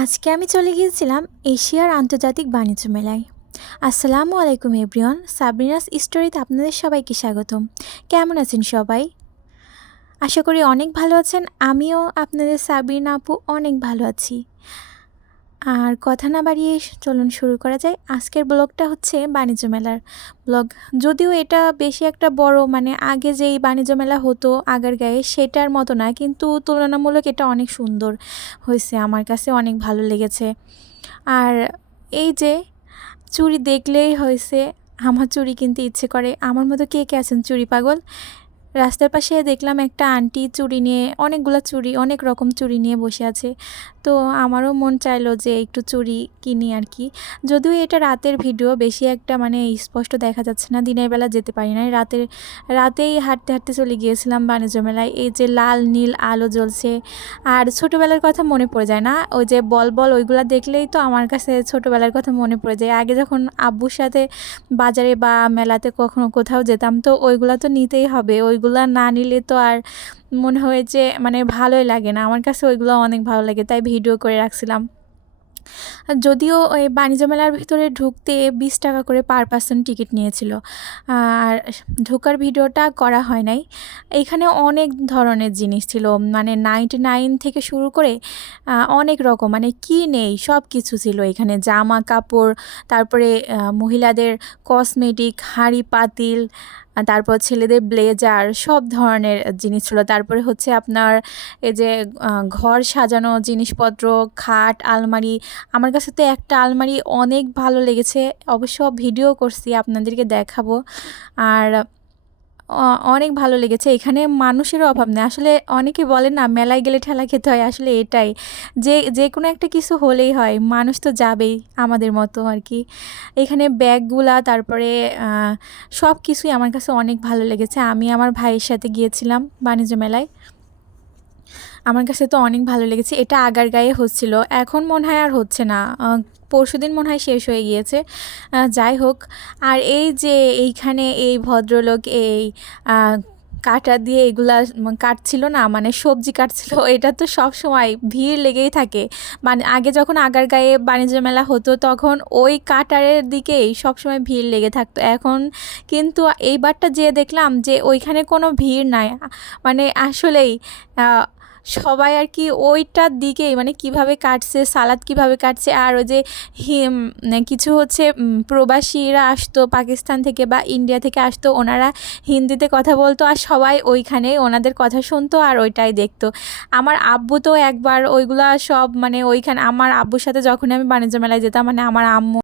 আজকে আমি চলে গিয়েছিলাম এশিয়ার আন্তর্জাতিক বাণিজ্য মেলায়। আসসালামু আলাইকুম এব্রিয়ন সাবরিনাস স্টোরিতে আপনাদের সবাইকে স্বাগতম। কেমন আছেন সবাই? আশা করি অনেক ভালো আছেন, আমিও আপনাদের সাবরিনা আপু অনেক ভালো আছি। আর কথা না বাড়িয়ে চলুন শুরু করা যায়। আজকের ব্লগটা হচ্ছে বাণিজ্য মেলার ব্লগ। যদিও এটা বেশি একটা বড় মানে আগে যেই বাণিজ্য মেলা হতো আগার গায়ে সেটার মতো না, কিন্তু তুলনামূলক এটা অনেক সুন্দর হয়েছে, আমার কাছে অনেক ভালো লেগেছে। আর এই যে চুরি দেখলেই হয়েছে, আমার চুরি কিনতে ইচ্ছে করে। আমার মতো কে কে আছেন চুড়ি পাগল? রাস্তার পাশে দেখলাম একটা আন্টি চুড়ি নিয়ে, অনেকগুলো চুড়ি, অনেক রকম চুড়ি নিয়ে বসে আছে। তো আমারও মন চাইলো যে একটু চুড়ি কিনি আর কি। যদিও এটা রাতের ভিডিও, বেশি একটা মানে স্পষ্ট দেখা যাচ্ছে না, দিনের বেলা যেতে পারি না রাতের, রাতেই হাঁটতে হাঁটতে চলে গিয়েছিলাম বাণিজ্য মেলায়। এই যে লাল, নীল আলো জ্বলছে, আর ছোটোবেলার কথা মনে পড়ে যায় না? ওই যে বল বল, ওইগুলো দেখলেই তো আমার কাছে ছোটোবেলার কথা মনে পড়ে যায়। আগে যখন আব্বুর সাথে বাজারে বা মেলাতে কখনো কোথাও যেতাম, তো ওইগুলো তো নিতেই হবে। ওইগুলা না নিলে তো আর মনে হয়েছে মানে ভালোই লাগে না। আমার কাছে ওইগুলো অনেক ভালো লাগে, তাই ভিডিও করে রাখছিলাম। যদিও ওই বাণিজ্য মেলার ভিতরে ঢুকতে বিশ টাকা করে পার পার্সন টিকিট নিয়েছিল। আর ঢোকার ভিডিওটা করা হয় নাই। এখানে অনেক ধরনের জিনিস ছিল মানে নাইনটি নাইন থেকে শুরু করে অনেক রকম মানে কি নেই, সব কিছু ছিল এখানে। জামা কাপড়, তারপরে মহিলাদের কসমেটিক হাঁড়ি, পাতিল তারপর ছেলেদের ব্লেজার সব ধরনের জিনিস ছিল। তারপরে হচ্ছে আপনার এই যে ঘর সাজানো, জিনিসপত্র, খাট, আলমারি। আমার কাছে তো একটা আলমারি অনেক ভালো লেগেছে। অবশ্য ভিডিও করছি, আপনাদেরকে দেখাবো। আর অনেক ভালো লেগেছে। এখানে মানুষেরও অভাব নেই। আসলে অনেকে বলে না, মেলায় গেলে ঠেলা খেতে হয়। আসলে এটাই। যে যে কোনো একটা কিছু হলেই হয়। মানুষ তো যাবেই আমাদের মতো আর কি। এখানে ব্যাগগুলা, তারপরে সব কিছুই আমার কাছে অনেক ভালো লেগেছে। আমি আমার ভাইয়ের সাথে গিয়েছিলাম বাণিজ্য মেলায়। আমার কাছে তো অনেক ভালো লেগেছে, এটা আগার গায়ে হচ্ছিল, এখন মনে হয় আর হচ্ছে না পরশু দিন মনে হয় শেষ হয়ে গিয়েছে যাই হোক, আর এই যে এইখানে এই ভদ্রলোক এই কাটা দিয়ে এগুলা কাটছিল না মানে সবজি কাটছিল, এটা তো সব সময় ভিড় লেগেই থাকে মানে আগে যখন আগার গায়ে বাণিজ্য মেলা হতো তখন ওই কাটারের দিকেই সবসময় ভিড় লেগে থাকতো, এখন কিন্তু এইবারটা যেয়ে দেখলাম যে ওইখানে কোনো ভিড় নাই মানে আসলেই সবাই আর কি ওইটার দিকেই মানে কীভাবে কাটছে, সালাদ কীভাবে কাটছে, আর ওই যে হিম কিছু হচ্ছে প্রবাসীরা আসতো পাকিস্তান থেকে বা ইন্ডিয়া থেকে আসতো, ওনারা হিন্দিতে কথা বলতো আর সবাই ওইখানে ওনাদের কথা শুনতো আর ওইটাই দেখতো। আমার আব্বু তো একবার ওইগুলা সব মানে ওইখানে, আমার আব্বুর সাথে যখন আমি বাণিজ্য মেলায় যেতাম মানে আমার আম্মু